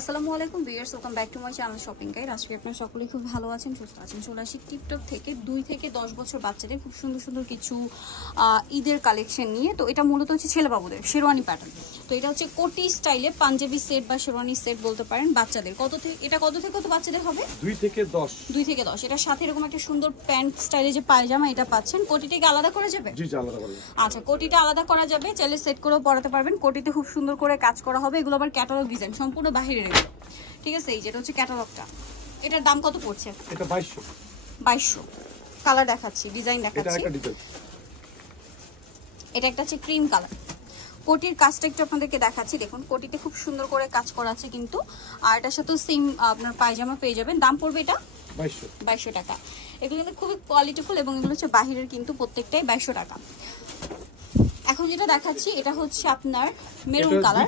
আসসালামু আলাইকুম viewers, welcome back to my channel shopping guide. আজকে আপনারা সকলেই খুব ভালো আছেন, সুস্থ আছেন। চলে আসি টিকটক থেকে 2 থেকে 10 বছর বাচ্চাদের খুব সুন্দর সুন্দর কিছু ঈদের কালেকশন নিয়ে। তো এটা মূলত হচ্ছে ছেলে বাবুদের শেরওয়ানি প্যাটার্ন। তো এটা হচ্ছে কোটি স্টাইলে পাঞ্জাবি সেট বা শেরওয়ানি সেট বলতে পারেন বাচ্চাদের। কত থেকে কত বাচ্চাদের হবে? 2 থেকে 10। 2 থেকে 10। এটার সাথে এরকম একটা সুন্দর প্যান্ট স্টাইলে যে পায়জামা এটা পাচ্ছেন। কোটিটাকে আলাদা করা যাবে? জি, আলাদা করা যাবে। আচ্ছা, কোটিটা আলাদা করা যাবে, চাইলে সেট করেও পরাতে পারবেন। কোটিতে খুব সুন্দর করে কাজ করা হবে। এগুলো আবার ক্যাটালগ ডিজাইন, সম্পূর্ণ বাহিরে রেখে। ঠিক আছে, এই যেটা হচ্ছে ক্যাটালগটা। এটার দাম কত পড়ছে? এটা 2200। 2200। কালার দেখাচ্ছি, ডিজাইন দেখাচ্ছি। এটা একটা ডিজাইন। এটা একটা হচ্ছে ক্রিম কালার। কোটির কাজটা একটু আপনাদেরকে দেখাচ্ছি। দেখুন, কোটিতে খুব সুন্দর করে কাজ করা আছে কিন্তু। আর এটার সাথে সেম আপনার পায়জামা পেয়ে যাবেন। দাম পড়বে এটা 2200 টাকা। এগুলো কিন্তু খুবই কোয়ালিটিফুল এবং এগুলো হচ্ছে বাহিরের কিন্তু প্রত্যেকটাই 2200 টাকা। এখন যেটা দেখাচ্ছি এটা হচ্ছে আপনার মেরুন কালার।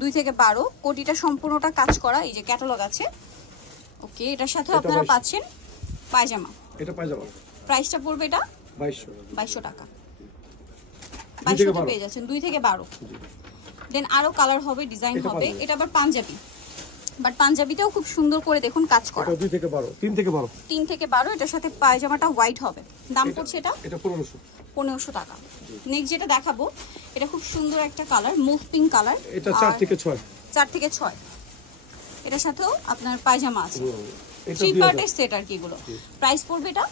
2 থেকে 12। কোটিটা সম্পূর্ণটা কাজ করা, এই যে ক্যাটালগ আছে। ওকে, এটার সাথে আপনারা পাচ্ছেন পায়জামা। এটা পায়জামা। প্রাইসটা পড়বে এটা 2200 টাকা। 2200 পেয়ে যাচ্ছেন 2 থেকে 12। দেন আরো কালার হবে, ডিজাইন হবে। এটা আবার পাঞ্জাবি, বাট পাঞ্জাবিটাও খুব সুন্দর করে দেখুন কাজ করা। 2 থেকে 12, 3 থেকে 12। 3 থেকে 12। এটার সাথে পায়জামাটা হোয়াইট হবে। দাম পড়ছে এটা 1500 টাকা। নেক্সট যেটা দেখাবো, এটা খুব সুন্দর একটা কালার, মুভ পিঙ্ক কালার। এটা 4 থেকে 6। 4 থেকে 6। এটার সাথেও আপনার পায়জামা আছে। 3 পার্টের সেট আর কি এগুলো। প্রাইস পড়বে এটা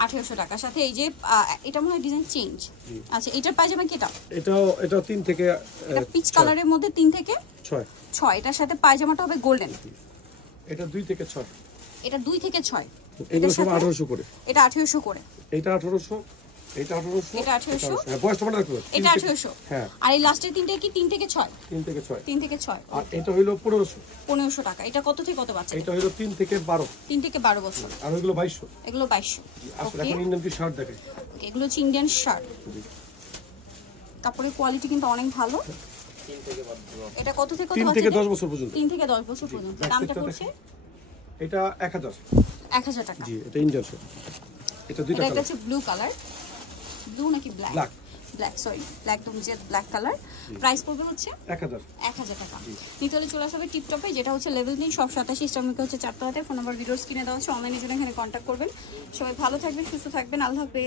1800 টাকা। সাথে এই যে এটা মনে হয় ডিজাইন চেঞ্জ। আচ্ছা, এটার পায়জামা কি এটা? এটা 3 থেকে এটা পিচ কালারের মধ্যে 3 থেকে 6। এটার সাথে পায়জামাটা হবে গোল্ডেন। এটা 2 থেকে 6। এটা 2 থেকে 6। এগুলো সব 1800 করে। এটা 1800 করে। এটা 1800। এটা 1800। এটা 1800। হ্যাঁ, বয়সটা মনে রাখবেন। এটা 1800। হ্যাঁ। আর এই লাস্টের তিনটা কি 3 থেকে 6? 3 থেকে 6। 3 থেকে 6। আর এটা হলো 1500। 1500 টাকা। এটা কত থেকে কত বাচ্চা? এটা হলো 3 থেকে 12। 3 থেকে 12 বছর। আর এগুলো 2200। এগুলো 2200। আসলে এখন ইন্ডিয়ান কি শার্ট দেখেন। ওকে, এগুলো হচ্ছে ইন্ডিয়ান শার্ট। কাপড়ের কোয়ালিটি কিন্তু অনেক ভালো। এটা কত থেকে কত? 3 থেকে 10 বছর পর্যন্ত। 3 থেকে 10 বছর পর্যন্ত। দামটা পড়ছে এটা 1000। 1000 টাকা। জি, এটা ইন্ডিয়ান শার্ট। এটা দুইটা কালার। এটা হচ্ছে ব্লু কালার। ব্লু নাকি ব্ল্যাক? ব্ল্যাক, সরি, ব্ল্যাক একদম জেড ব্ল্যাক কালার। প্রাইস পড়বে হচ্ছে 1000 টাকা। নিতে হলে চলে আসবে টিপটপে, যেটা হচ্ছে লেভেল 3 সব 87 ইস্টার্নকে হচ্ছে 4 তলাতে। ফোন নাম্বার ভিডিওস কিনে দেওয়া হচ্ছে, অনলাইনে জন্য এখানে কন্ট্যাক্ট করবেন। সবাই ভালো থাকবেন, সুস্থ থাকবেন, আল্লাহ হাফেজ।